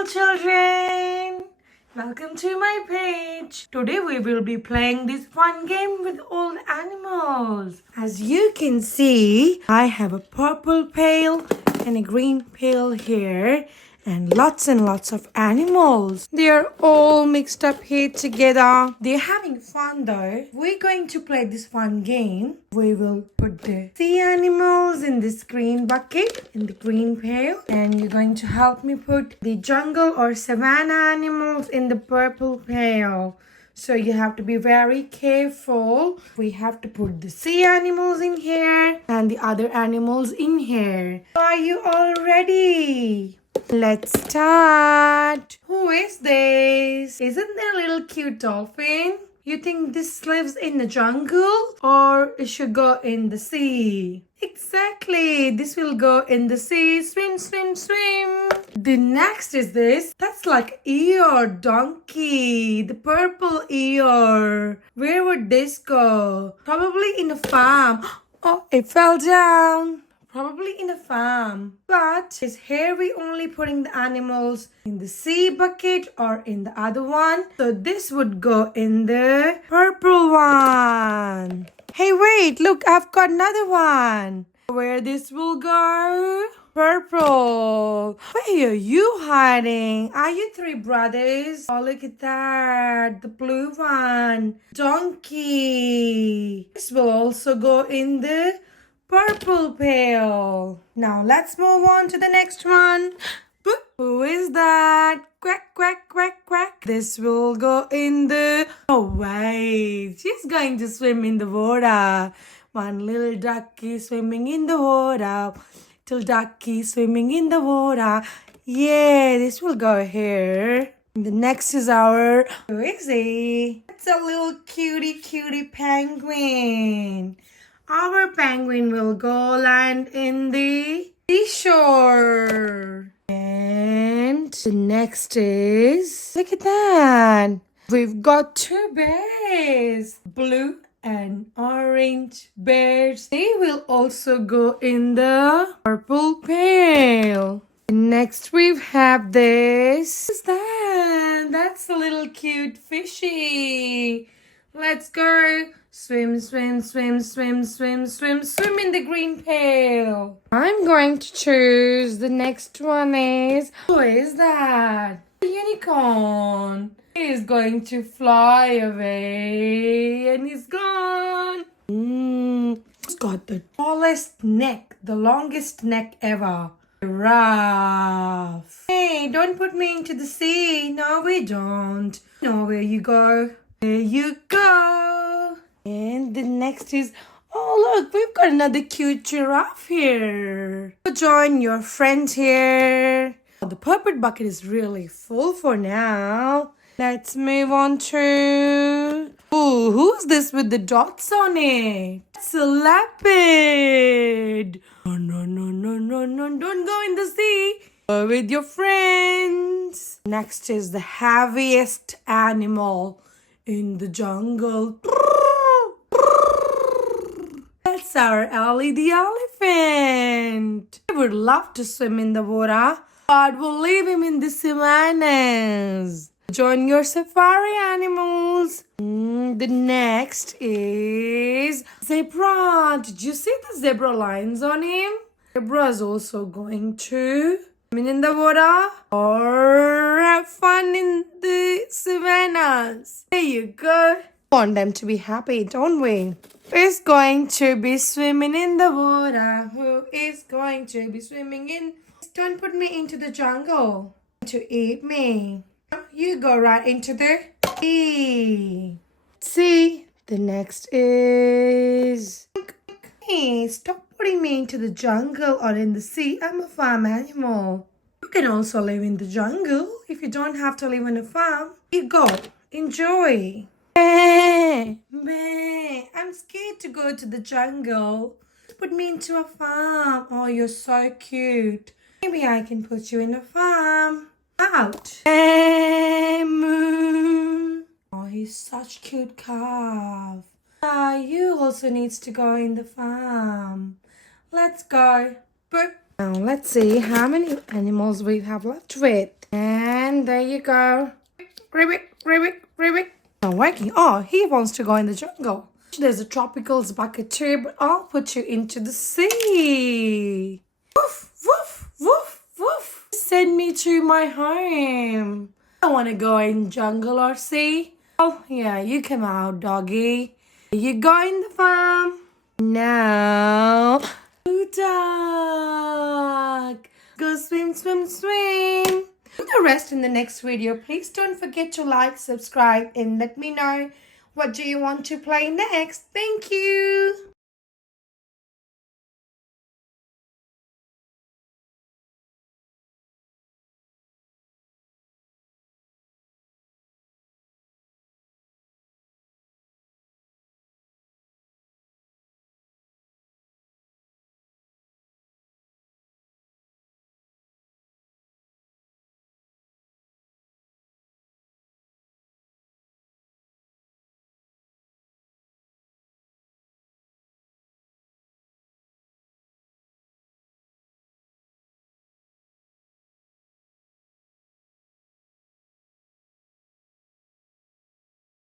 all children! Welcome to my page. Today we will be playing this fun game with all animals. As you can see, I have a purple pail and a green pail here and lots of animals. They are all mixed up here together. They're having fun though. We're going to play this fun game. We will put the sea animals in this green bucket in the green pail, and you're going to help me put the jungle or savannah animals in the purple pail. So you have to be very careful. We have to put the sea animals in here and the other animals in here. Are you all ready? Let's start. Who is this? Isn't there a little cute dolphin? You think this lives in the jungle or it should go in the sea? Exactly. This will go in the sea. Swim, swim, swim. The next is this. That's like Eeyore donkey. The purple Eeyore. Where would this go? Probably in a farm. Oh, it fell down. Probably in a farm. But is here we only putting the animals in the sea bucket or in the other one? So this would go in the purple one. Hey, wait, look, I've got another one. Where this will go? Purple. Where are you hiding? Are you three brothers? Oh, look at that. The blue one. Donkey. This will also go in the purple pail. Now let's move on to the next one. Who is that? Quack, quack, quack, quack. This will go in the... Oh, wait. She's going to swim in the water. One little ducky swimming in the water. Little ducky swimming in the water. Yeah, this will go here. The next is our... Who is he? It's a little cutie penguin. Our penguin will go land in the seashore. And the next is... Look at that. We've got two bears. Blue and orange bears. They will also go in the purple pail. Next we have this. What's that? That's a little cute fishy. Let's go. Swim, swim, swim, swim, swim, swim, swim in the green pail. I'm going to choose. The next one is... Who is that? A unicorn. He's going to fly away and he's gone. He's got the tallest neck, the longest neck ever. Giraffe. Hey, don't put me into the sea. No, we don't. No, where you go. There you go. And the next is, oh look, we've got another cute giraffe here. Join your friend here. The purple bucket is really full for now. Let's move on to... Oh, who's this with the dots on it? It's a leopard. No, don't go in the sea. Go with your friends. Next is the heaviest animal in the jungle. That's our Ellie the elephant. I would love to swim in the water, but we'll leave him in the savannas. Join your safari animals. The next is zebra. Did you see the zebra lines on him? Zebra is also going to swim in the water or have fun in the savannas. There you go. Want them to be happy, don't we? Who's going to be swimming in the water? Who is going to be swimming in? Don't put me into the jungle to eat me. You go right into the sea. See, the next is... Hey, stop putting me into the jungle or in the sea. I'm a farm animal. You can also live in the jungle. If you don't have to live on a farm, you go. Enjoy. I'm scared to go to the jungle. Put me into a farm. Oh, you're so cute. Maybe I can put you in a farm. Out. Oh, he's such cute calf. You also needs to go in the farm. Let's go. Now let's see how many animals we have left with. And there you go. Ribbit, ribbit, ribbit. Not working. Oh, he wants to go in the jungle. There's a tropicals bucket too, but I'll put you into the sea. Woof, woof, woof, woof. Send me to my home. I want to go in jungle or sea. Oh, yeah, you come out, doggy. You go in the farm. Now, duck. Go swim, swim, swim. The rest in the next video. Please don't forget to like, subscribe, and let me know what do you want to play next. Thank you.